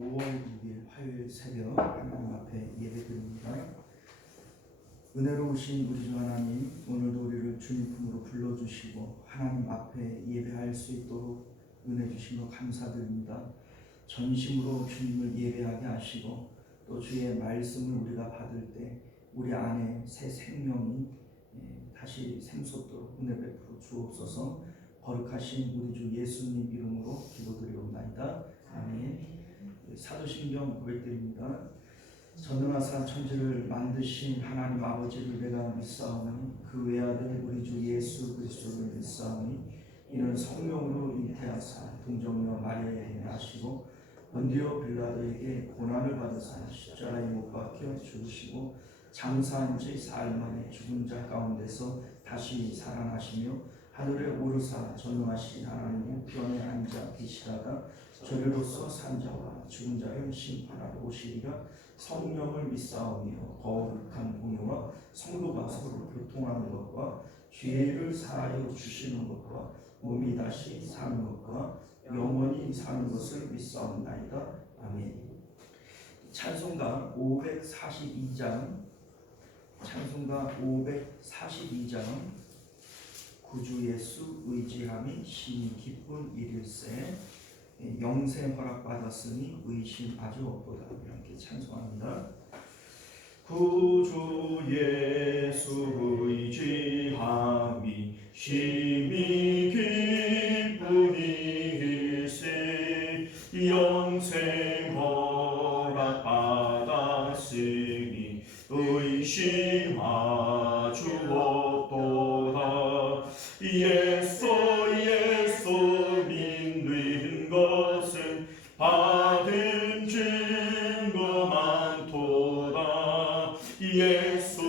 5월 6일 화요일 새벽 하나님 앞에 예배드립니다. 은혜로우신 우리 주 하나님, 오늘도 우리를 주님 품으로 불러주시고 하나님 앞에 예배할 수 있도록 은혜 주신 것 감사드립니다. 전심으로 주님을 예배하게 하시고 또 주의 말씀을 우리가 받을 때 우리 안에 새 생명이 다시 샘솟도록 은혜 베풀어 주옵소서. 거룩하신 우리 주 예수님 이름으로 기도드리옵나이다. 아멘. 사도신경 고백드립니다. 전능하사 천지를 만드신 하나님 아버지를 내가 믿사오니 그 외아들 우리 주 예수 그리스도를 믿사오니 이는 성령으로 잉태하사 동정녀 마리아에게 나시고 본디오 빌라도에게 고난을 받으사 십자가에 못 박혀 죽으시고 장사한 지 사흘 만에 죽은 자 가운데서 다시 살아나시며 하늘에 오르사 전능하신 하나님 우편에 앉아 계시다가 저리로서 산 자와 죽은 자를 심판하러 오시리라. 성령을 믿사오며 거룩한 공예와 성도가 서로 교통하는 것과 죄를 사하여 주시는 것과 몸이 다시 사는 것과 영원히 사는 것을 믿사옵나이다. 아멘. 찬송가 542장 구주 예수 의지함이 심히 기쁜 일일세 영생 허락받았으니 의심 아주 없도다. 이렇게 찬송합니다. 구주 예수 의지함이 심히 기쁜 일일세 영생 허락받았으니 의심 아주 없도다. 예수 믿는 것은 받은 증거 많도다. 예수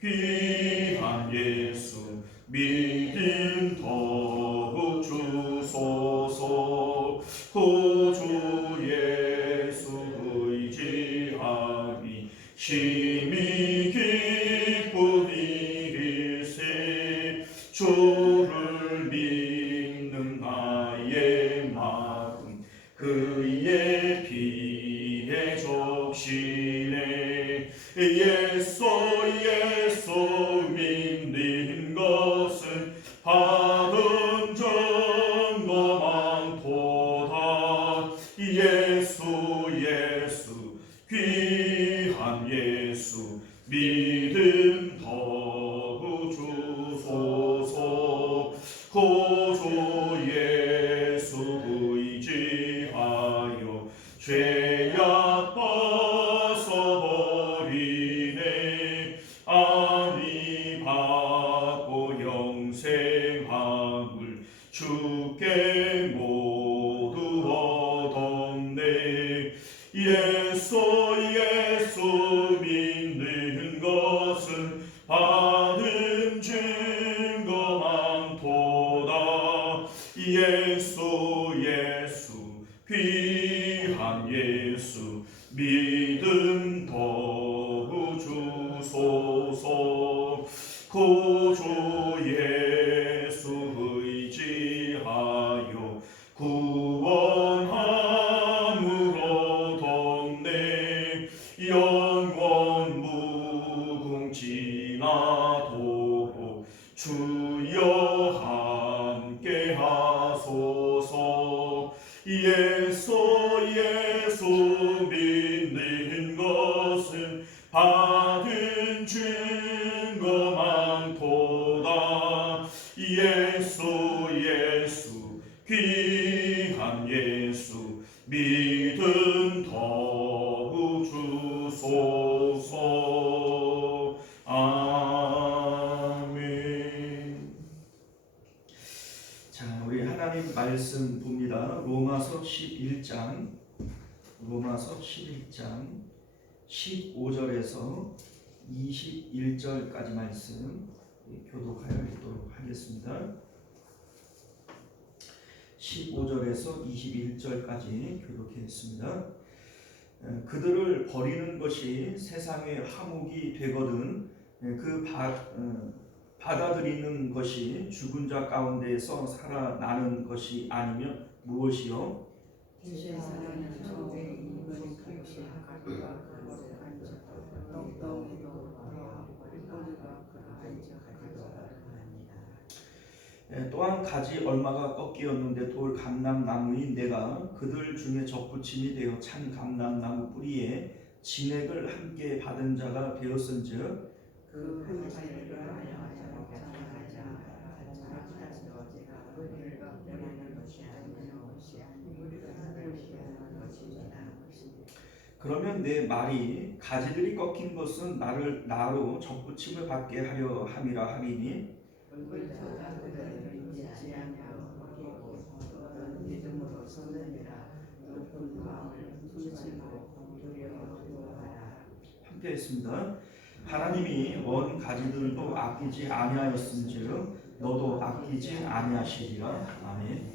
귀한 예수 믿음 더욱 주소서. 구주 예수 의지함이 심히 기쁜 일일세 주를 믿는 나의 마음 그의 피에 적시네. 예수 믿는 것은 받은 증거 많도다. 예수 귀한 예수 믿음 더욱 주소서. 구주 예수 의지하여 죄악 벗어버리네. 아니 받고 영생함을 주께 모두 얻었네. 예수 믿는 것은 받은 증거 많도다. 예수 귀한 예수 믿음 더욱 주소서. 구주 예수 의지하여 구원함을 얻었네. 영원 무궁지나도록 주여 함께 하소서. 예수 믿는 것은 받은 증거 많도다. 예수 귀한 예수 믿음 더욱 주소서. 아멘. 자, 우리 하나님 말씀 봅니다. 로마서 11장 15절에서 21절까지 말씀 교독하여 읽도록 하겠습니다. 15절에서 21절까지 교독했습니다. 그들을 버리는 것이 세상의 화목이 되거든 그 받아들이는 것이 죽은 자 가운데에서 살아나는 것이 아니면 무엇이요? 세상의 또한 가지 얼마가 꺾이었는데 돌 감람나무인 내가 그들 중에 접붙임이 되어 찬 감람나무 뿌리에 진액을 함께 받은 자가 되었은즉 그러면 내 말이 가지들이 꺾인 것은 나로 접붙임을 받게 하려 함이라 하리니 함께 했습니다. 하나님이 원 가지들도 아끼지 아니하였은즉 너도 아끼지 아니하시리라. 아멘.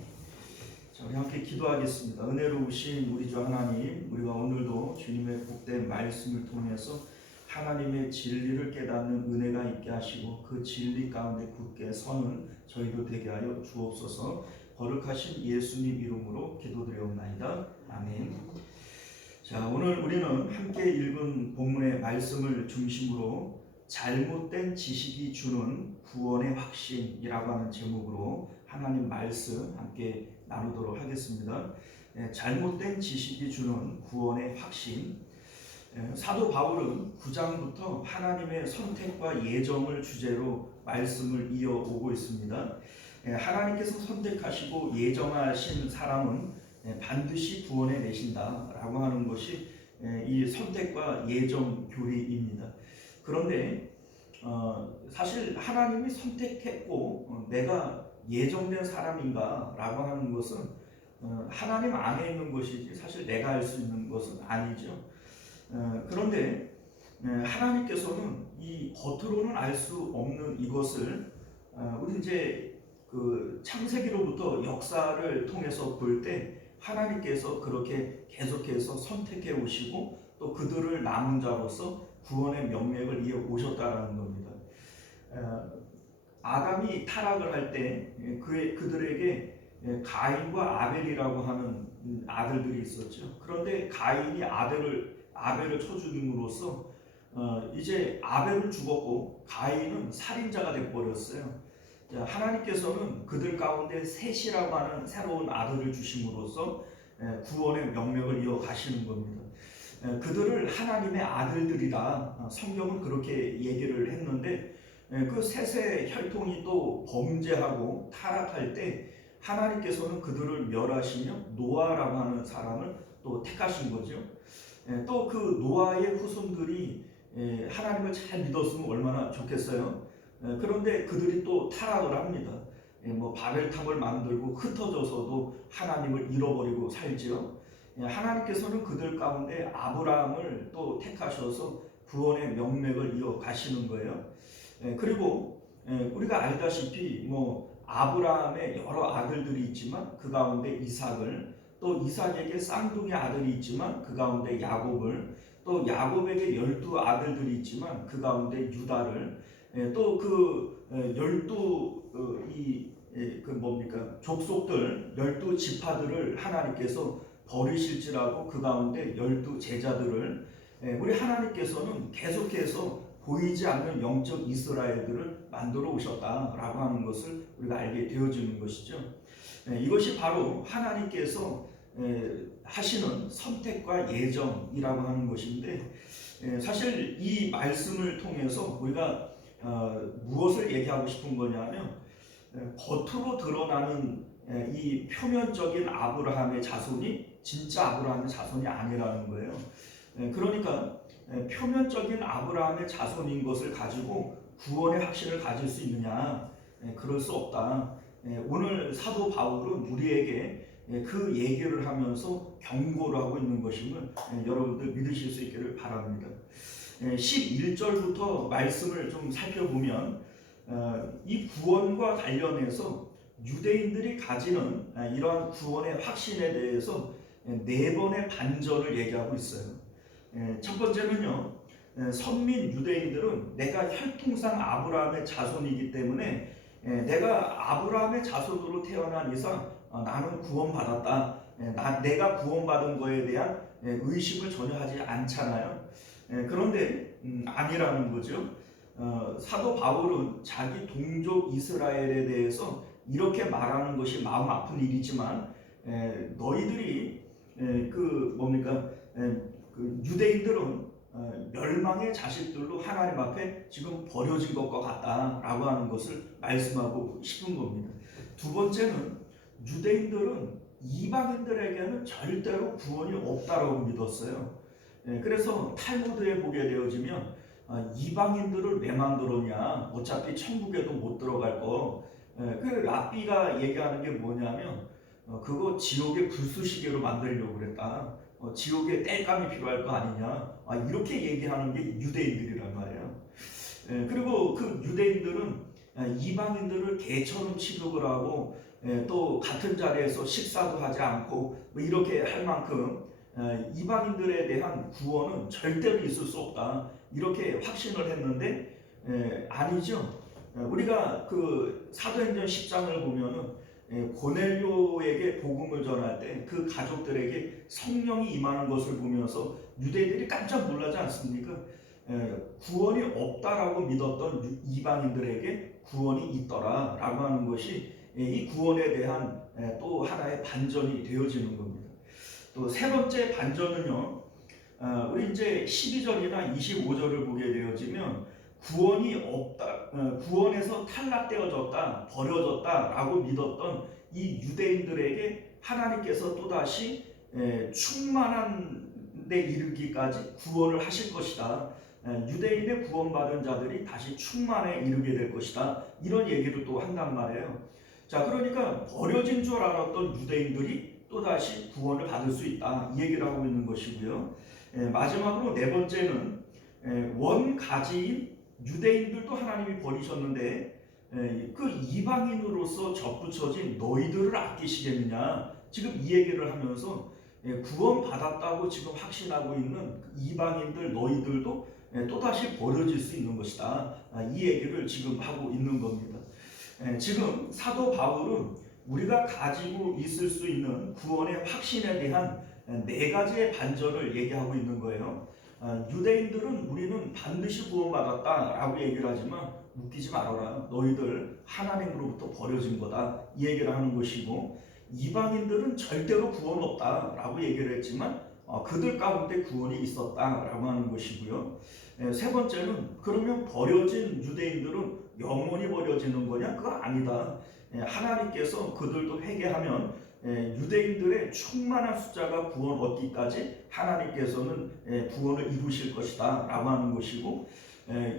자, 우리 함께 기도하겠습니다. 은혜로우신 우리 주 하나님, 우리가 오늘도 주님의 복된 말씀을 통해서 하나님의 진리를 깨닫는 은혜가 있게 하시고 그 진리 가운데 굳게 서는 저희도 되게 하여 주옵소서. 거룩하신 예수님 이름으로 기도드리옵나이다. 아멘. 자, 오늘 우리는 함께 읽은 본문의 말씀을 중심으로 잘못된 지식이 주는 구원의 확신이라고 하는 제목으로 하나님 말씀 함께 나누도록 하겠습니다. 잘못된 지식이 주는 구원의 확신. 사도 바울은 9장부터 하나님의 선택과 예정을 주제로 말씀을 이어오고 있습니다. 하나님께서 선택하시고 예정하신 사람은 반드시 구원해 내신다라고 하는 것이 이 선택과 예정 교리입니다. 그런데 사실 하나님이 선택했고 내가 예정된 사람인가라고 하는 것은 하나님 안에 있는 것이지 사실 내가 알 수 있는 것은 아니죠. 그런데 하나님께서는 이 겉으로는 알 수 없는 이것을 우리 이제 그 창세기로부터 역사를 통해서 볼 때 하나님께서 그렇게 계속해서 선택해 오시고 또 그들을 남은 자로서 구원의 명맥을 이어 오셨다라는 겁니다. 아담이 타락을 할 때 그들에게 가인과 아벨이라고 하는 아들들이 있었죠. 그런데 가인이 아벨을 쳐 죽임으로써 이제 아벨은 죽었고 가인은 살인자가 되어버렸어요. 하나님께서는 그들 가운데 셋이라고 하는 새로운 아들을 주심으로써 구원의 명맥을 이어가시는 겁니다. 그들을 하나님의 아들들이다. 성경은 그렇게 얘기를 했는데 그 셋의 혈통이 또 범죄하고 타락할 때 하나님께서는 그들을 멸하시며 노아라고 하는 사람을 또 택하신 거죠. 또 그 노아의 후손들이 하나님을 잘 믿었으면 얼마나 좋겠어요. 그런데 그들이 또 타락을 합니다. 뭐 바벨탑을 만들고 흩어져서도 하나님을 잃어버리고 살지요. 하나님께서는 그들 가운데 아브라함을 또 택하셔서 구원의 명맥을 이어가시는 거예요. 그리고 우리가 알다시피 뭐 아브라함의 여러 아들들이 있지만 그 가운데 이삭을, 또 이삭에게 쌍둥이 아들이 있지만 그 가운데 야곱을, 또 야곱에게 12아들들이 있지만 그 가운데 유다를, 또 그 12 족속들 12지파들을 하나님께서 버리실지라도 그 가운데 12제자들을 우리 하나님께서는 계속해서 보이지 않는 영적 이스라엘들을 만들어 오셨다라고 하는 것을 우리가 알게 되어지는 것이죠. 이것이 바로 하나님께서 하시는 선택과 예정이라고 하는 것인데, 사실 이 말씀을 통해서 우리가 무엇을 얘기하고 싶은 거냐면 겉으로 드러나는 이 표면적인 아브라함의 자손이 진짜 아브라함의 자손이 아니라는 거예요. 그러니까 표면적인 아브라함의 자손인 것을 가지고 구원의 확신을 가질 수 있느냐? 그럴 수 없다. 오늘 사도 바울은 우리에게 그 얘기를 하면서 경고를 하고 있는 것임을 여러분들 믿으실 수 있기를 바랍니다. 11절부터 말씀을 좀 살펴보면 이 구원과 관련해서 유대인들이 가지는 이러한 구원의 확신에 대해서 4번의 반전을 얘기하고 있어요. 첫 번째는요, 선민 유대인들은 내가 혈통상 아브라함의 자손이기 때문에 내가 아브라함의 자손으로 태어난 이상 나는 구원받았다, 내가 구원받은 거에 대한 의식을 전혀 하지 않잖아요. 그런데 아니라는 거죠. 사도 바울은 자기 동족 이스라엘에 대해서 이렇게 말하는 것이 마음 아픈 일이지만 너희들이 그 뭡니까 그 유대인들은 멸망의 자식들로 하나님 앞에 지금 버려진 것과 같다라고 하는 것을 말씀하고 싶은 겁니다. 두 번째는 유대인들은 이방인들에게는 절대로 구원이 없다라고 믿었어요. 그래서 탈무드에 보게 되어지면 이방인들을 왜 만들었냐, 어차피 천국에도 못 들어갈 거. 그 랍비가 얘기하는 게 뭐냐면 그거 지옥의 불쑤시개로 만들려고 그랬다. 지옥에 땔감이 필요할 거 아니냐. 이렇게 얘기하는 게 유대인들이란 말이에요. 그리고 그 유대인들은 이방인들을 개처럼 취급을 하고 또 같은 자리에서 식사도 하지 않고 뭐 이렇게 할 만큼 이방인들에 대한 구원은 절대로 있을 수 없다. 이렇게 확신을 했는데 아니죠. 우리가 그 사도행전 10장을 보면은 고넬료에게 복음을 전할 때 그 가족들에게 성령이 임하는 것을 보면서 유대인들이 깜짝 놀라지 않습니까? 구원이 없다라고 믿었던 이방인들에게 구원이 있더라라고 하는 것이 이 구원에 대한 또 하나의 반전이 되어지는 겁니다. 또 세 번째 반전은요, 우리 이제 12절이나 25절을 보게 되어지면 구원이 없다, 구원에서 탈락되어졌다, 버려졌다라고 믿었던 이 유대인들에게 하나님께서 또다시 충만한 데 이르기까지 구원을 하실 것이다. 유대인의 구원받은 자들이 다시 충만에 이르게 될 것이다. 이런 얘기를 또 한단 말이에요. 자, 그러니까 버려진 줄 알았던 유대인들이 또다시 구원을 받을 수 있다. 이 얘기를 하고 있는 것이고요. 마지막으로 네 번째는 원가지인 유대인들도 하나님이 버리셨는데 그 이방인으로서 접붙여진 너희들을 아끼시겠느냐. 지금 이 얘기를 하면서 구원받았다고 지금 확신하고 있는 이방인들 너희들도 또다시 버려질 수 있는 것이다. 이 얘기를 지금 하고 있는 겁니다. 지금 사도 바울은 우리가 가지고 있을 수 있는 구원의 확신에 대한 네 가지의 반전을 얘기하고 있는 거예요. 유대인들은 우리는 반드시 구원받았다라고 얘기를 하지만 웃기지 말아라. 너희들 하나님으로부터 버려진 거다. 이 얘기를 하는 것이고, 이방인들은 절대로 구원 없다라고 얘기를 했지만 그들 가운데 구원이 있었다라고 하는 것이고요. 세 번째는 그러면 버려진 유대인들은 영원히 버려지는 거냐? 그거 아니다. 하나님께서 그들도 회개하면 유대인들의 충만한 숫자가 구원 얻기까지 하나님께서는 구원을 이루실 것이다 라고 하는 것이고,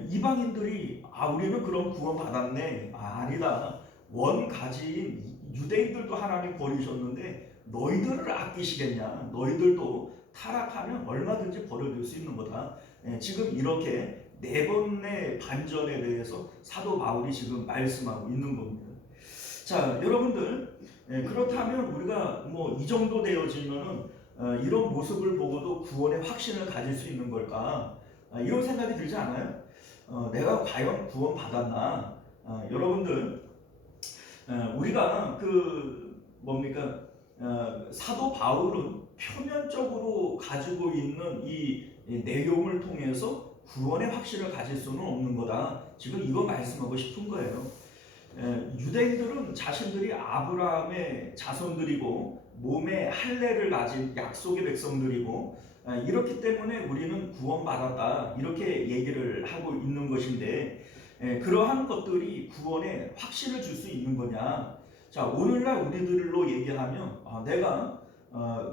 이방인들이 우리는 그럼 구원 받았네. 아니다. 원가지인 유대인들도 하나님 버리셨는데 너희들을 아끼시겠냐? 너희들도 타락하면 얼마든지 버려질 수 있는 거다. 지금 이렇게 네 번의 반전에 대해서 사도 바울이 지금 말씀하고 있는 겁니다. 자, 여러분들, 그렇다면 우리가 뭐 이 정도 되어지면은 이런 모습을 보고도 구원의 확신을 가질 수 있는 걸까? 이런 생각이 들지 않아요? 내가 과연 구원 받았나? 여러분들, 우리가 그 뭡니까? 사도 바울은 표면적으로 가지고 있는 이 내용을 통해서 구원의 확신을 가질 수는 없는 거다. 지금 이거 말씀하고 싶은 거예요. 유대인들은 자신들이 아브라함의 자손들이고 몸에 할례를 가진 약속의 백성들이고 이렇기 때문에 우리는 구원받았다 이렇게 얘기를 하고 있는 것인데 그러한 것들이 구원에 확신을 줄 수 있는 거냐. 자, 오늘날 우리들로 얘기하면 내가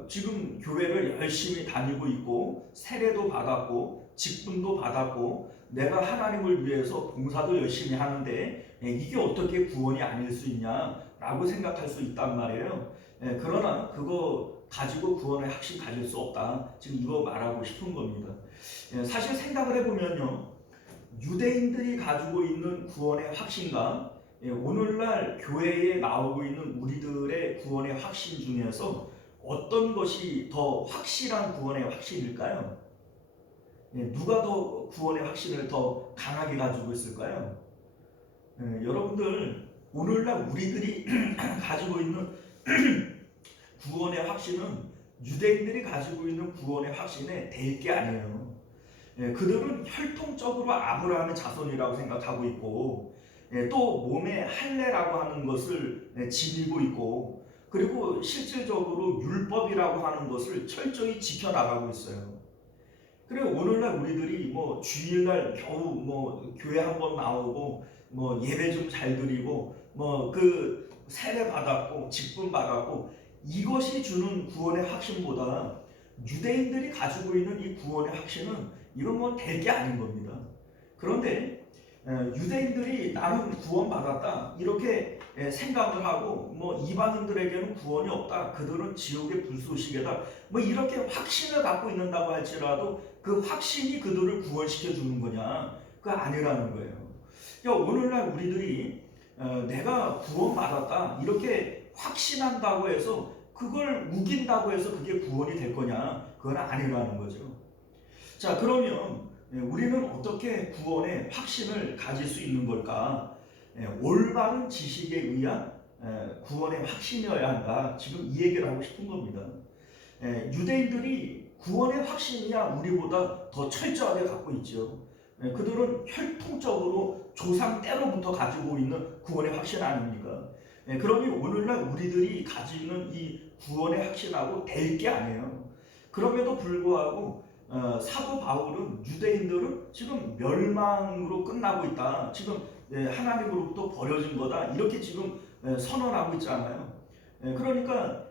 지금 교회를 열심히 다니고 있고 세례도 받았고 직분도 받았고 내가 하나님을 위해서 봉사도 열심히 하는데 이게 어떻게 구원이 아닐 수 있냐라고 생각할 수 있단 말이에요. 그러나 그거 가지고 구원의 확신 가질 수 없다. 지금 이거 말하고 싶은 겁니다. 사실 생각을 해보면요, 유대인들이 가지고 있는 구원의 확신과 오늘날 교회에 나오고 있는 우리들의 구원의 확신 중에서 어떤 것이 더 확실한 구원의 확신일까요? 누가 더 구원의 확신을 더 강하게 가지고 있을까요? 여러분들, 오늘날 우리들이 가지고 있는 구원의 확신은 유대인들이 가지고 있는 구원의 확신에 될 게 아니에요. 그들은 혈통적으로 아브라함의 자손이라고 생각하고 있고, 또 몸에 할례라고 하는 것을 지니고 있고, 그리고 실질적으로 율법이라고 하는 것을 철저히 지켜나가고 있어요. 그리고 오늘날 우리들이 뭐 주일날 겨우 뭐 교회 한번 나오고 뭐 예배 좀 잘 드리고 뭐 그 세례 받았고 직분 받았고, 이것이 주는 구원의 확신보다 유대인들이 가지고 있는 이 구원의 확신은 이건 뭐 될 게 아닌 겁니다. 그런데 유대인들이 나는 구원받았다 이렇게 생각을 하고, 뭐 이방인들에게는 구원이 없다, 그들은 지옥의 불쏘시개다, 뭐 이렇게 확신을 갖고 있는다고 할지라도 그 확신이 그들을 구원시켜 주는 거냐? 그거 아니라는 거예요. 그러니까 오늘날 우리들이 내가 구원받았다 이렇게 확신한다고 해서 그걸 우긴다고 해서 그게 구원이 될 거냐? 그건 아니라는 거죠. 자, 그러면 우리는 어떻게 구원의 확신을 가질 수 있는 걸까? 올바른 지식에 의한 구원의 확신이어야 한다. 지금 이 얘기를 하고 싶은 겁니다. 유대인들이 구원의 확신이야 우리보다 더 철저하게 갖고 있죠. 그들은 혈통적으로 조상 때로부터 가지고 있는 구원의 확신 아닙니까? 그러니 오늘날 우리들이 가지는 이 구원의 확신하고 될 게 아니에요. 그럼에도 불구하고 사도 바울은 유대인들은 지금 멸망으로 끝나고 있다, 지금 하나님으로부터 버려진 거다, 이렇게 지금 선언하고 있잖아요. 그러니까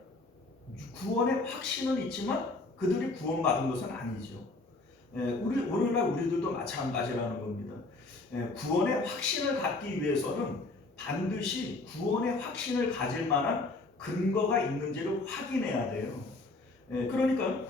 구원의 확신은 있지만 그들이 구원받은 것은 아니죠. 오늘날 우리들도 마찬가지라는 겁니다. 구원의 확신을 갖기 위해서는 반드시 구원의 확신을 가질 만한 근거가 있는지를 확인해야 돼요. 그러니까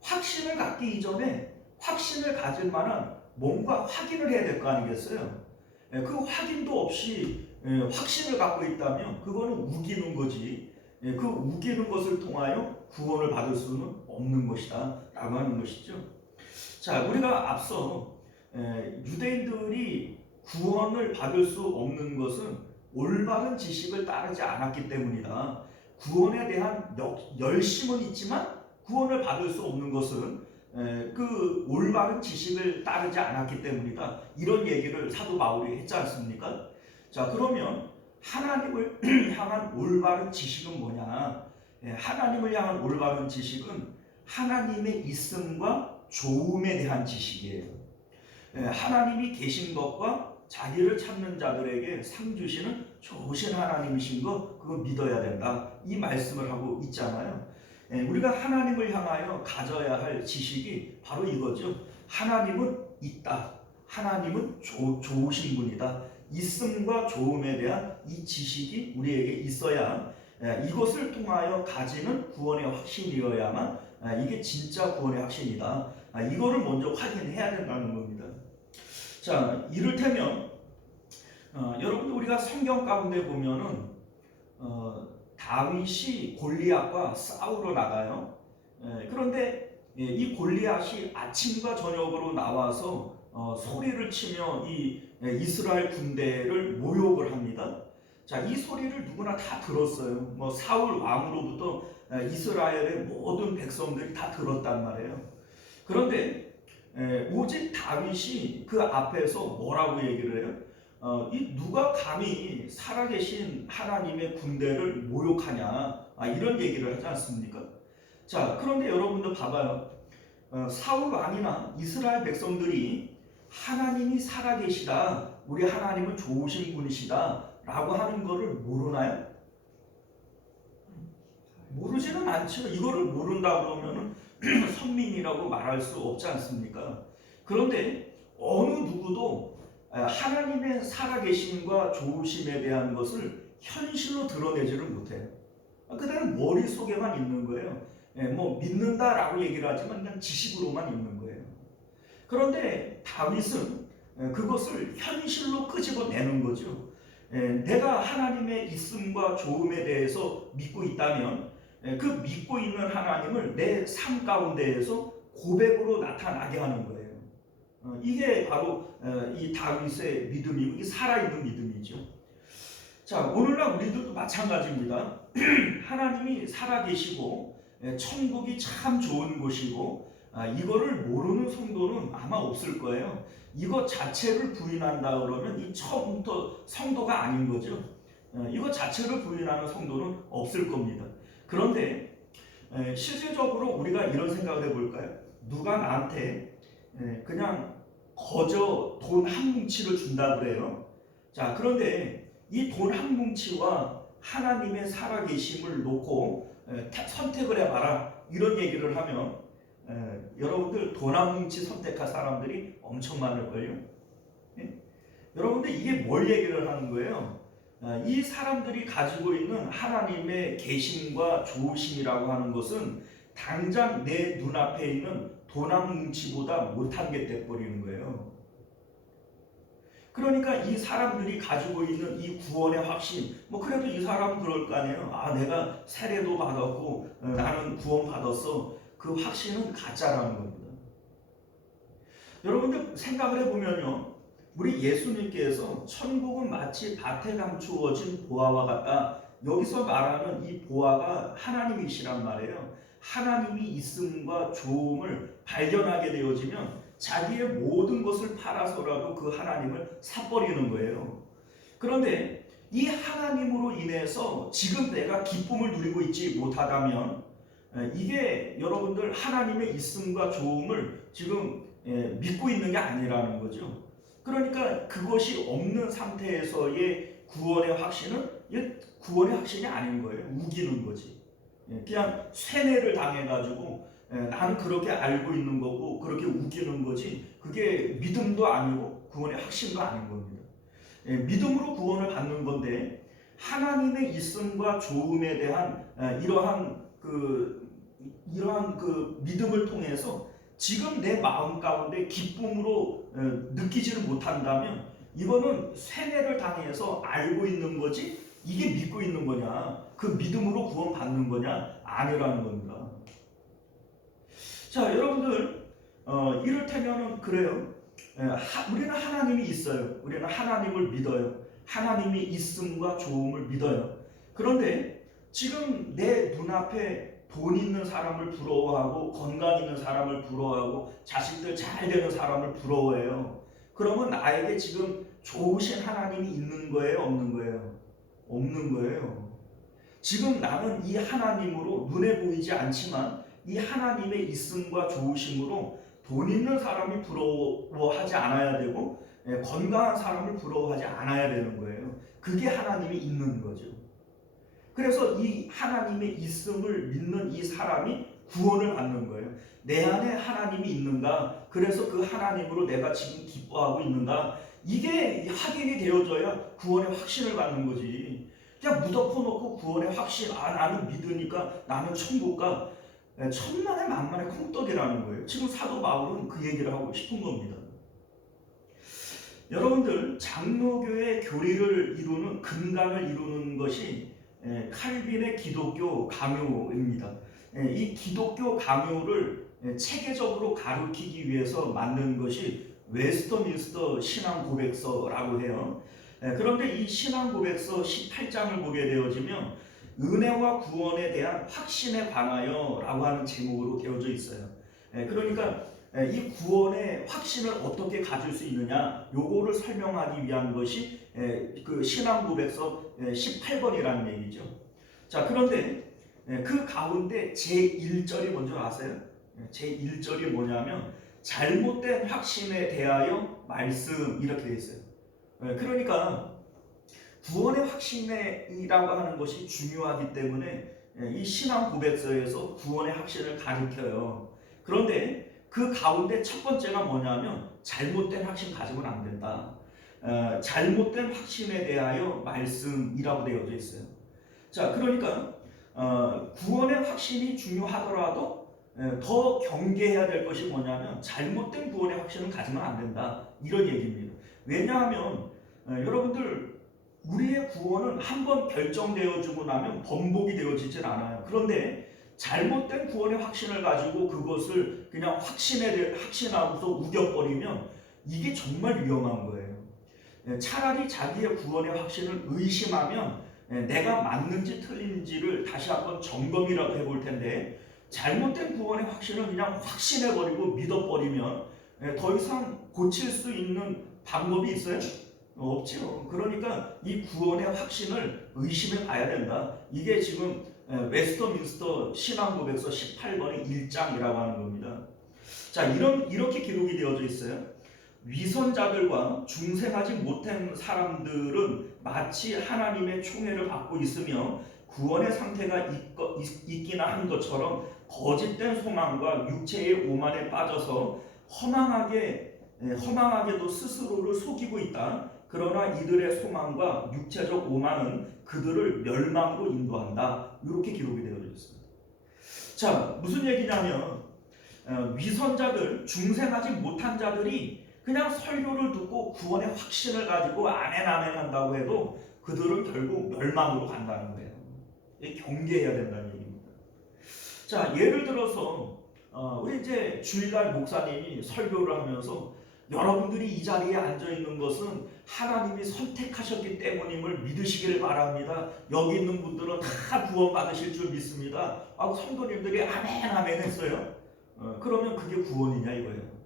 확신을 갖기 이전에 확신을 가질 만한 뭔가 확인을 해야 될 거 아니겠어요? 그 확인도 없이 확신을 갖고 있다면 그거는 우기는 거지. 그 우기는 것을 통하여 구원을 받을 수는 없는 것이다 라고 하는 것이죠. 자, 우리가 앞서 유대인들이 구원을 받을 수 없는 것은 올바른 지식을 따르지 않았기 때문이다. 구원에 대한 열심은 있지만 구원을 받을 수 없는 것은 그 올바른 지식을 따르지 않았기 때문이다. 이런 얘기를 사도 바울이 했지 않습니까? 자, 그러면 하나님을 향한 올바른 지식은 뭐냐? 하나님을 향한 올바른 지식은 하나님의 있음과 조음에 대한 지식이에요. 하나님이 계신 것과 자기를 찾는 자들에게 상 주시는 좋으신 하나님이신 거, 그거 믿어야 된다, 이 말씀을 하고 있잖아요. 우리가 하나님을 향하여 가져야 할 지식이 바로 이거죠. 하나님은 있다, 하나님은 좋으신 분이다, 있음과 좋음에 대한 이 지식이 우리에게 있어야 이것을 통하여 가지는 구원의 확신이어야만 이게 진짜 구원의 확신이다, 이거를 먼저 확인해야 된다는 겁니다. 자, 이를테면 여러분들 우리가 성경 가운데 보면은 다윗이 골리앗과 싸우러 나가요. 그런데 이 골리앗이 아침과 저녁으로 나와서 소리를 치며 이 이스라엘 군대를 모욕을 합니다. 자, 이 소리를 누구나 다 들었어요. 뭐 사울 왕으로부터 이스라엘의 모든 백성들이 다 들었단 말이에요. 그런데 오직 다윗이 그 앞에서 뭐라고 얘기를 해요? 이 누가 감히 살아계신 하나님의 군대를 모욕하냐, 이런 얘기를 하지 않습니까? 자, 그런데 여러분들 봐봐요. 사울 왕이나 이스라엘 백성들이 하나님이 살아계시다, 우리 하나님은 좋으신 분이시다 라고 하는 거를 모르나요? 모르지는 않죠. 이거를 모른다 그러면은 선민이라고 말할 수 없지 않습니까? 그런데 어느 누구도 하나님의 살아계심과 좋으심에 대한 것을 현실로 드러내지를 못해요. 그들은 머릿속에만 있는 거예요. 뭐 믿는다라고 얘기를 하지만 그냥 지식으로만 있는 거예요. 그런데 다윗은 그것을 현실로 끄집어내는 거죠. 내가 하나님의 있음과 좋음에 대해서 믿고 있다면 그 믿고 있는 하나님을 내 삶 가운데에서 고백으로 나타나게 하는 거예요. 이게 바로 이 다윗의 믿음이고, 이 살아있는 믿음이죠. 자, 오늘날 우리들도 마찬가지입니다. 하나님이 살아계시고 천국이 참 좋은 곳이고 이거를 모르는 성도는 아마 없을 거예요. 이거 자체를 부인한다 그러면 이 처음부터 성도가 아닌 거죠. 이거 자체를 부인하는 성도는 없을 겁니다. 그런데 실질적으로 우리가 이런 생각을 해볼까요? 누가 나한테 그냥 거저 돈 한 뭉치를 준다 그래요. 자, 그런데 이 돈 한 뭉치와 하나님의 살아계심을 놓고 선택을 해봐라 이런 얘기를 하면 여러분들 돈 한 뭉치 선택할 사람들이 엄청 많을걸요. 여러분들 이게 뭘 얘기를 하는 거예요? 이 사람들이 가지고 있는 하나님의 계심과 좋으심이라고 하는 것은 당장 내 눈앞에 있는 돈 한 뭉치보다 못한 게 돼버리는 거예요. 그러니까 이 사람들이 가지고 있는 이 구원의 확신, 뭐 그래도 이 사람은 그럴 거 아니에요. 내가 세례도 받았고 나는 구원 받았어. 그 확신은 가짜라는 겁니다. 여러분들 생각을 해보면요, 우리 예수님께서 천국은 마치 밭에 감추어진 보화와 같다. 여기서 말하는 이 보화가 하나님이시란 말이에요. 하나님이 있음과 좋음을 발견하게 되어지면 자기의 모든 것을 팔아서라도 그 하나님을 사버리는 거예요. 그런데 이 하나님으로 인해서 지금 내가 기쁨을 누리고 있지 못하다면 이게 여러분들 하나님의 있음과 좋음을 지금 믿고 있는 게 아니라는 거죠. 그러니까 그것이 없는 상태에서의 구원의 확신은 구원의 확신이 아닌 거예요. 우기는 거지. 그냥 세뇌를 당해가지고 나는 그렇게 알고 있는 거고 그렇게 우기는 거지, 그게 믿음도 아니고 구원의 확신도 아닌 겁니다. 믿음으로 구원을 받는 건데 하나님의 있음과 좋음에 대한 이러한 그 믿음을 통해서 지금 내 마음 가운데 기쁨으로 느끼지를 못한다면 이거는 세뇌를 당해서 알고 있는 거지, 이게 믿고 있는 거냐, 그 믿음으로 구원 받는 거냐, 아니라는 겁니다. 자, 여러분들 이를테면은 그래요. 우리는 하나님이 있어요. 우리는 하나님을 믿어요. 하나님이 있음과 좋음을 믿어요. 그런데 지금 내 눈앞에 돈 있는 사람을 부러워하고 건강 있는 사람을 부러워하고 자식들 잘 되는 사람을 부러워해요. 그러면 나에게 지금 좋으신 하나님이 있는 거예요, 없는 거예요? 없는 거예요. 지금 나는 이 하나님으로 눈에 보이지 않지만 이 하나님의 있음과 좋으심으로 돈 있는 사람이 부러워하지 않아야 되고 건강한 사람을 부러워하지 않아야 되는 거예요. 그게 하나님이 있는 거죠. 그래서 이 하나님의 있음을 믿는 이 사람이 구원을 받는 거예요. 내 안에 하나님이 있는가? 그래서 그 하나님으로 내가 지금 기뻐하고 있는가? 이게 확인이 되어져야 구원의 확신을 받는 거지. 그냥 무덤퍼놓고 구원의 확신, 나는 믿으니까 나는 천국 가, 천만의 만만의 콩떡이라는 거예요. 지금 사도 바울은 그 얘기를 하고 싶은 겁니다. 여러분들, 장로교의 교리를 이루는 근간을 이루는 것이 칼빈의 기독교 강요입니다. 이 기독교 강요를 체계적으로 가르치기 위해서 만든 것이 웨스터민스터 신앙고백서라고 해요. 그런데 이 신앙고백서 18장을 보게 되어지면 은혜와 구원에 대한 확신에 관하여 라고 하는 제목으로 되어져 있어요. 그러니까 이 구원의 확신을 어떻게 가질 수 있느냐, 요거를 설명하기 위한 것이 그 신앙고백서 18번이라는 얘기죠. 자, 그런데 그 가운데 제1절이 먼저 아세요? 제1절이 뭐냐면 잘못된 확신에 대하여 말씀, 이렇게 되어 있어요. 그러니까 구원의 확신이라고 하는 것이 중요하기 때문에 이 신앙고백서에서 구원의 확신을 가르쳐요. 그런데 그 가운데 첫 번째가 뭐냐면 잘못된 확신 가지고는 안 된다. 잘못된 확신에 대하여 말씀이라고 되어져 있어요. 자, 그러니까 구원의 확신이 중요하더라도 더 경계해야 될 것이 뭐냐면 잘못된 구원의 확신을 가지면 안 된다, 이런 얘기입니다. 왜냐하면 여러분들, 우리의 구원은 한번 결정되어지고 나면 번복이 되어지질 않아요. 그런데 잘못된 구원의 확신을 가지고 그것을 그냥 확신하고서 우겨버리면 이게 정말 위험한 거예요. 차라리 자기의 구원의 확신을 의심하면 내가 맞는지 틀린지를 다시 한번 점검이라도 해볼 텐데, 잘못된 구원의 확신을 그냥 확신해버리고 믿어버리면 더 이상 고칠 수 있는 방법이 있어요? 없죠. 그러니까 이 구원의 확신을 의심해 봐야 된다. 이게 지금 웨스터민스터 신앙고백서 18번의 1장이라고 하는 겁니다. 자, 이렇게 기록이 되어져 있어요. 위선자들과 중생하지 못한 사람들은 마치 하나님의 총애를 받고 있으며 구원의 상태가 있기나 한 것처럼 거짓된 소망과 육체의 오만에 빠져서 허망하게도 스스로를 속이고 있다. 그러나 이들의 소망과 육체적 오만은 그들을 멸망으로 인도한다. 이렇게 기록이 되어져 있습니다. 자, 무슨 얘기냐면 위선자들, 중생하지 못한 자들이 그냥 설교를 듣고 구원의 확신을 가지고 아멘 한다고 해도 그들은 결국 멸망으로 간다는 거예요. 경계해야 된다는 얘기입니다. 자, 예를 들어서 우리 이제 주일날 목사님이 설교를 하면서 여러분들이 이 자리에 앉아 있는 것은 하나님이 선택하셨기 때문임을 믿으시기를 바랍니다. 여기 있는 분들은 다 구원 받으실 줄 믿습니다. 하고 성도님들이 아멘 했어요. 그러면 그게 구원이냐 이거예요.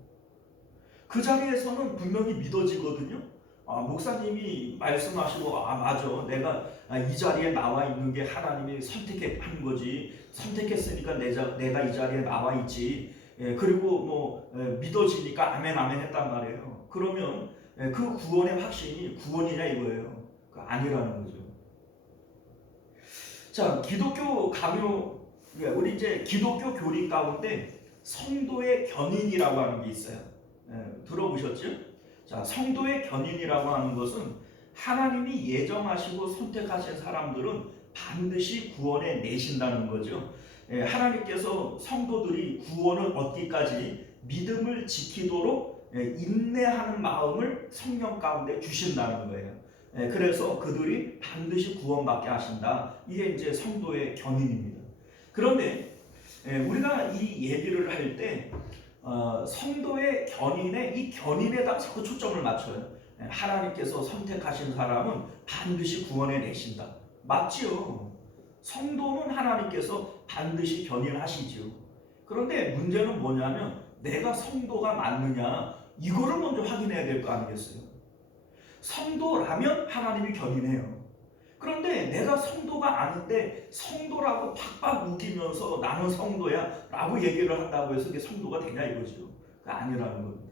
그 자리에서는 분명히 믿어지거든요. 목사님이 말씀하시고 맞아, 내가 이 자리에 나와 있는 게 하나님이 선택한 거지, 선택했으니까 내가 이 자리에 나와 있지, 그리고 믿어지니까 아멘 했단 말이에요. 그러면 그 구원의 확신이 구원이냐 이거예요. 아니라는 거죠. 자, 우리 이제 기독교 교리 가운데 성도의 견인이라고 하는 게 있어요. 들어보셨죠? 자, 성도의 견인이라고 하는 것은 하나님이 예정하시고 선택하신 사람들은 반드시 구원에 내신다는 거죠. 하나님께서 성도들이 구원을 얻기까지 믿음을 지키도록 인내하는 마음을 성령 가운데 주신다는 거예요. 그래서 그들이 반드시 구원받게 하신다. 이게 이제 성도의 견인입니다. 그런데 우리가 이 얘기를 할 때 성도의 견인에, 이 견인에다 자꾸 초점을 맞춰요. 하나님께서 선택하신 사람은 반드시 구원에 내신다. 맞지요. 성도는 하나님께서 반드시 견인하시지요. 그런데 문제는 뭐냐면 내가 성도가 맞느냐, 이거를 먼저 확인해야 될 거 아니겠어요? 성도라면 하나님이 견인해요. 그런데 내가 성도가 아닌데 성도라고 팍팍 우기면서 나는 성도야 라고 얘기를 한다고 해서 그게 성도가 되냐 이거죠. 아니라는 겁니다.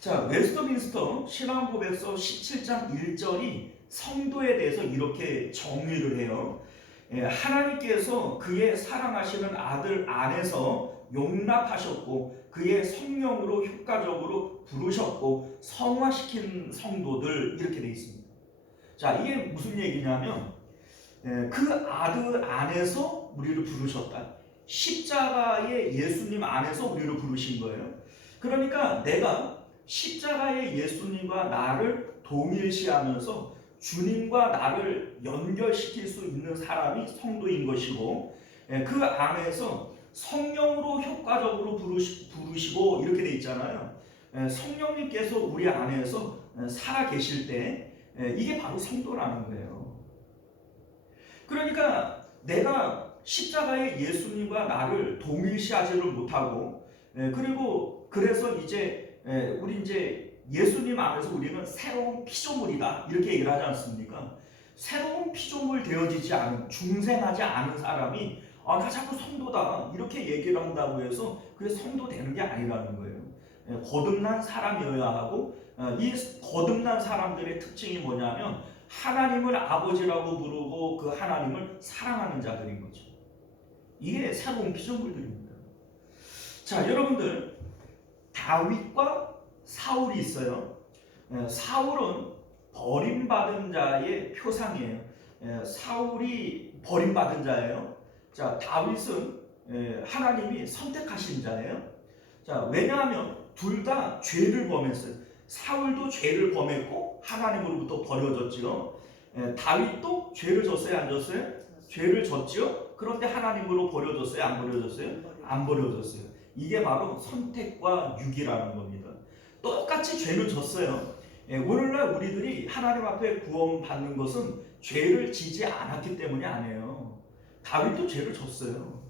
자, 웨스터민스터 신앙고백서 17장 1절이 성도에 대해서 이렇게 정의를 해요. 하나님께서 그의 사랑하시는 아들 안에서 용납하셨고 그의 성령으로 효과적으로 부르셨고 성화시킨 성도들, 이렇게 되어 있습니다. 자, 이게 무슨 얘기냐면 그 아들 안에서 우리를 부르셨다. 십자가의 예수님 안에서 우리를 부르신 거예요. 그러니까 내가 십자가의 예수님과 나를 동일시하면서 주님과 나를 연결시킬 수 있는 사람이 성도인 것이고, 그 안에서 성령으로 효과적으로 부르시고 이렇게 돼 있잖아요. 성령님께서 우리 안에서 살아 계실 때 이게 바로 성도라는 거예요. 그러니까 내가 십자가의 예수님과 나를 동일시하지를 못하고, 그리고 그래서 우리 예수님 안에서 우리는 새로운 피조물이다 이렇게 얘기를 하지 않습니까? 새로운 피조물 되어지지 않은, 중생하지 않은 사람이 나 자꾸 성도다 이렇게 얘기를 한다고 해서 그게 성도 되는 게 아니라는 거예요. 거듭난 사람이어야 하고, 이 거듭난 사람들의 특징이 뭐냐면 하나님을 아버지라고 부르고 그 하나님을 사랑하는 자들인 거죠. 이게 새로운 피조물들입니다. 자, 여러분들, 다윗과 사울이 있어요. 사울은 버림받은 자의 표상이에요. 사울이 버림받은 자예요. 자, 다윗은 하나님이 선택하신 자예요. 자, 왜냐하면 둘 다 죄를 범했어요. 사울도 죄를 범했고 하나님으로부터 버려졌지요. 다윗도 죄를 졌어요, 안 졌어요? 죄를 졌지요. 그런데 하나님으로 버려졌어요, 안 버려졌어요? 안 버려졌어요. 이게 바로 선택과 유기라는 겁니다. 똑같이 죄를 졌어요. 오늘날 우리들이 하나님 앞에 구원받는 것은 죄를 지지 않았기 때문이 아니에요. 다윗도 죄를 졌어요.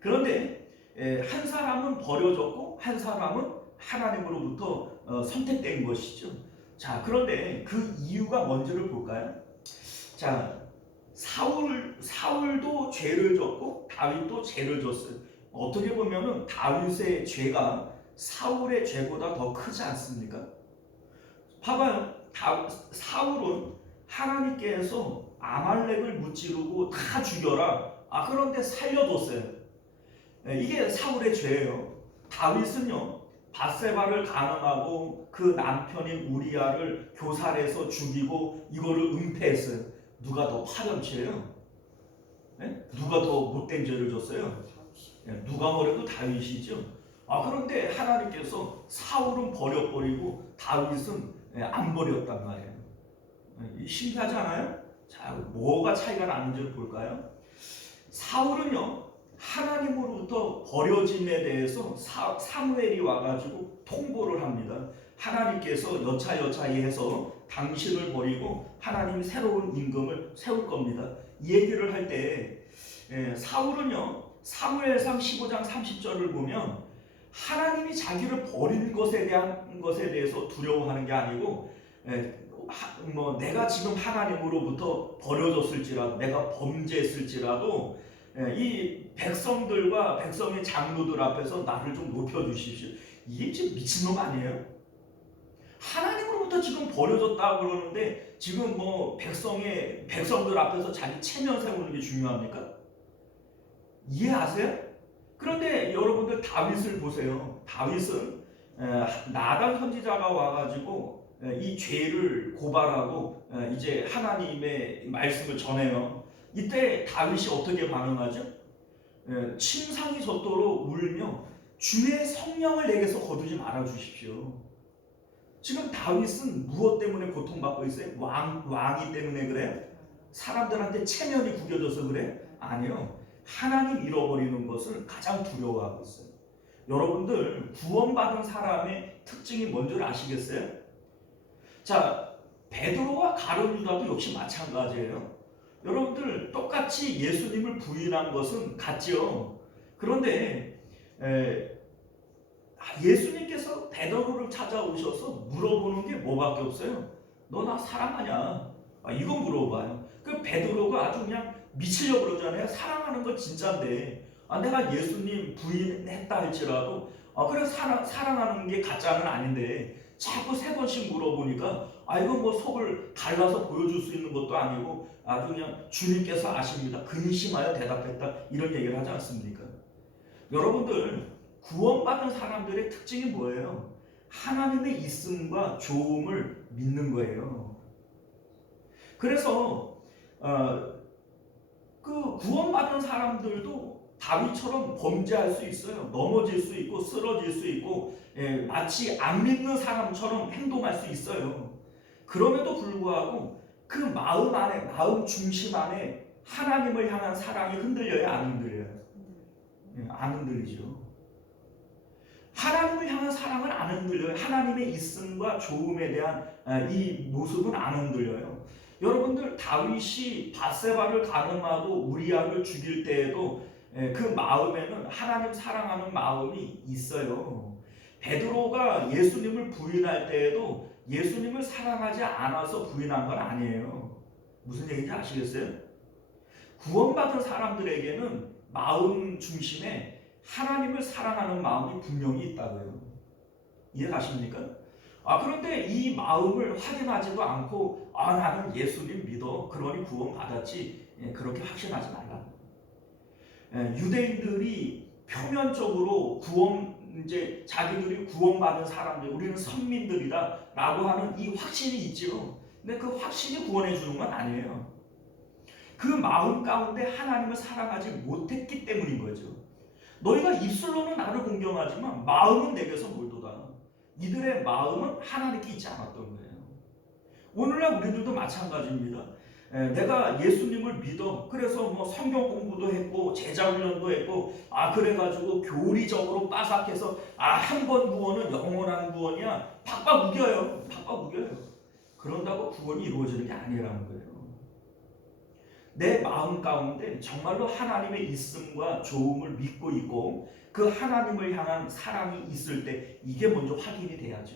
그런데 한 사람은 버려졌고 한 사람은 하나님으로부터 선택된 것이죠. 자, 그런데 그 이유가 뭔지를 볼까요? 자, 사울도 죄를 졌고 다윗도 죄를 졌어요. 어떻게 보면은 다윗의 죄가 사울의 죄보다 더 크지 않습니까? 봐봐요. 사울은 하나님께서 아말렉을 무찌르고 다 죽여라. 그런데 살려뒀어요. 이게 사울의 죄예요. 다윗은요, 밧세바를 간음하고 그 남편인 우리아를 교살해서 죽이고 이거를 은폐했어요. 누가 더 파렴치해요? 누가 더 못된 죄를 졌어요? 누가 뭐래도 다윗이죠. 그런데 하나님께서 사울은 버려버리고 다윗은 안 버렸단 말이에요. 신기하지 않아요? 자, 뭐가 차이가 나는지를 볼까요? 사울은요, 하나님으로부터 버려짐에 대해서 사무엘이 와가지고 통보를 합니다. 하나님께서 여차여차히 해서 당신을 버리고 하나님이 새로운 임금을 세울 겁니다. 이 얘기를 할 때 사울은요, 사무엘상 15장 30절을 보면 하나님이 자기를 버린 것에 대해서 두려워하는 게 아니고 내가 지금 하나님으로부터 버려졌을지라도 내가 범죄했을지라도 이 백성들과 백성의 장로들 앞에서 나를 좀 높여주십시오. 이게 지금 미친놈 아니에요? 하나님으로부터 지금 버려졌다고 그러는데 지금 백성들 앞에서 자기 체면 세우는 게 중요합니까? 이해하세요? 그런데 여러분들 다윗을 보세요. 다윗은 나단 선지자가 와가지고 이 죄를 고발하고 이제 하나님의 말씀을 전해요. 이때 다윗이 어떻게 반응하죠? 침상이 젖도록 울며 주의 성령을 내게서 거두지 말아 주십시오. 지금 다윗은 무엇 때문에 고통받고 있어요? 왕이 때문에 그래요? 사람들한테 체면이 구겨져서 그래? 아니요. 하나님 잃어버리는 것을 가장 두려워하고 있어요. 여러분들 구원받은 사람의 특징이 뭔지 아시겠어요? 자, 베드로와 가룟 유다도 역시 마찬가지예요. 여러분들 똑같이 예수님을 부인한 것은 같죠. 그런데 예수님께서 베드로를 찾아오셔서 물어보는 게 뭐밖에 없어요. 너 나 사랑하냐? 이거 물어봐요. 그 베드로가 아주 그냥 미치려고 그러잖아요. 사랑하는 건 진짜인데 내가 예수님 부인했다 할지라도 그래 사랑하는 게 가짜는 아닌데 자꾸 3번씩 물어보니까 이건 속을 갈라서 보여줄 수 있는 것도 아니고 아주 그냥 주님께서 아십니다. 근심하여 대답했다 이런 얘기를 하지 않습니까? 여러분들 구원받은 사람들의 특징이 뭐예요? 하나님의 있음과 좋음을 믿는 거예요. 그래서 그 구원받은 사람들도 다윗처럼 범죄할 수 있어요. 넘어질 수 있고 쓰러질 수 있고 마치 안 믿는 사람처럼 행동할 수 있어요. 그럼에도 불구하고 그 마음 중심 안에 하나님을 향한 사랑이 흔들려요? 안 흔들려요? 안 흔들리죠. 하나님을 향한 사랑은 안 흔들려요. 하나님의 있음과 좋음에 대한 이 모습은 안 흔들려요. 여러분들 다윗이 밧세바를 간음하고 우리아를 죽일 때에도 그 마음에는 하나님 사랑하는 마음이 있어요. 베드로가 예수님을 부인할 때에도 예수님을 사랑하지 않아서 부인한 건 아니에요. 무슨 얘기인지 아시겠어요? 구원받은 사람들에게는 마음 중심에 하나님을 사랑하는 마음이 분명히 있다고요. 이해가십니까? 그런데 이 마음을 확인하지도 않고 나는 예수님 믿어 그러니 구원받았지 그렇게 확신하지 말라. 유대인들이 표면적으로 이제 자기들이 구원받은 사람들, 우리는 선민들이다라고 하는 이 확신이 있지요. 근데 그 확신이 구원해 주는 건 아니에요. 그 마음 가운데 하나님을 사랑하지 못했기 때문인 거죠. 너희가 입술로는 나를 공경하지만 마음은 내게서 멀도다. 이들의 마음은 하나님께 있지 않았던 거예요. 오늘날 우리들도 마찬가지입니다. 내가 예수님을 믿어. 그래서 성경 공부도 했고 제자 훈련도 했고 그래가지고 교리적으로 빠삭해서 한 번 구원은 영원한 구원이야. 박박 우겨요. 그런다고 구원이 이루어지는 게 아니라는 거예요. 내 마음 가운데 정말로 하나님의 있음과 좋음을 믿고 있고 그 하나님을 향한 사랑이 있을 때 이게 먼저 확인이 돼야죠.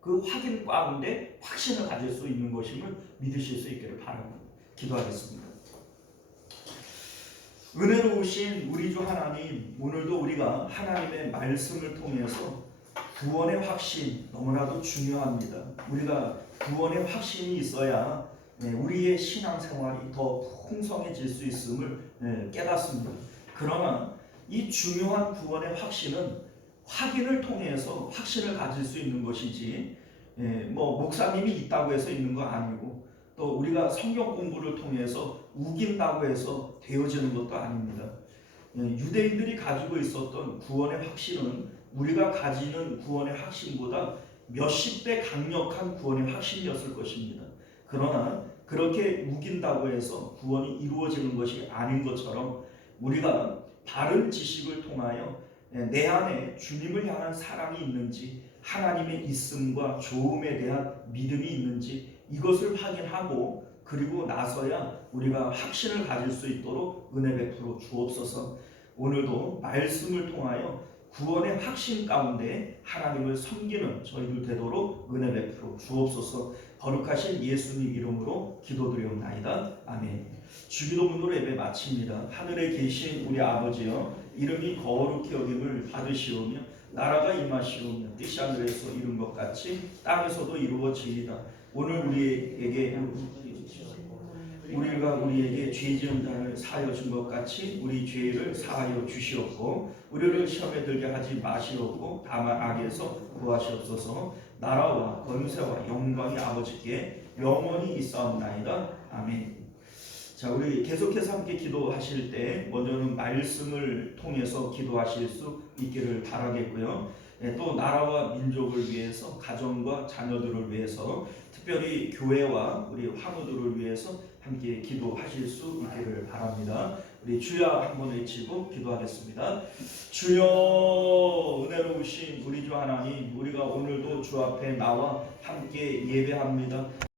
그 확인 가운데 확신을 가질 수 있는 것임을 믿으실 수 있기를 바랍니다. 기도하겠습니다. 은혜로우신 우리 주 하나님, 오늘도 우리가 하나님의 말씀을 통해서 구원의 확신 너무나도 중요합니다. 우리가 구원의 확신이 있어야 우리의 신앙생활이 더 풍성해질 수 있음을 깨닫습니다. 그러나 이 중요한 구원의 확신은 확인을 통해서 확신을 가질 수 있는 것이지 뭐 목사님이 있다고 해서 있는 거 아니고 또 우리가 성경 공부를 통해서 우긴다고 해서 되어지는 것도 아닙니다. 유대인들이 가지고 있었던 구원의 확신은 우리가 가지는 구원의 확신보다 몇십 배 강력한 구원의 확신이었을 것입니다. 그러나 그렇게 우긴다고 해서 구원이 이루어지는 것이 아닌 것처럼 우리가 바른 지식을 통하여 내 안에 주님을 향한 사랑이 있는지 하나님의 있음과 좋음에 대한 믿음이 있는지 이것을 확인하고 그리고 나서야 우리가 확신을 가질 수 있도록 은혜 베풀어 주옵소서. 오늘도 말씀을 통하여 구원의 확신 가운데 하나님을 섬기는 저희들 되도록 은혜 베풀어 주옵소서. 거룩하신 예수님 이름으로 기도드리옵나이다. 아멘. 주기도문으로 예배 마칩니다. 하늘에 계신 우리 아버지여, 이름이 거룩히 여김을 받으시오며 나라가 임하시오며 뜻이 하늘에서 이룬 것 같이 땅에서도 이루어지이다. 오늘 우리가 우리에게 죄 지은 자를 사하여 준 것 같이 우리 죄를 사하여 주시옵고 우리를 시험에 들게 하지 마시옵고 다만 악에서 구하시옵소서. 나라와 권세와 영광이 아버지께 영원히 있사옵나이다. 아멘. 자, 우리 계속해서 함께 기도하실 때 먼저는 말씀을 통해서 기도하실 수 있기를 바라겠고요. 또 나라와 민족을 위해서, 가정과 자녀들을 위해서, 특별히 교회와 우리 화무들을 위해서 함께 기도하실 수 있기를 바랍니다. 우리 주여 한번 외치고 기도하겠습니다. 주여, 은혜로우신 우리 주 하나님, 우리가 오늘도 주 앞에 나와 함께 예배합니다.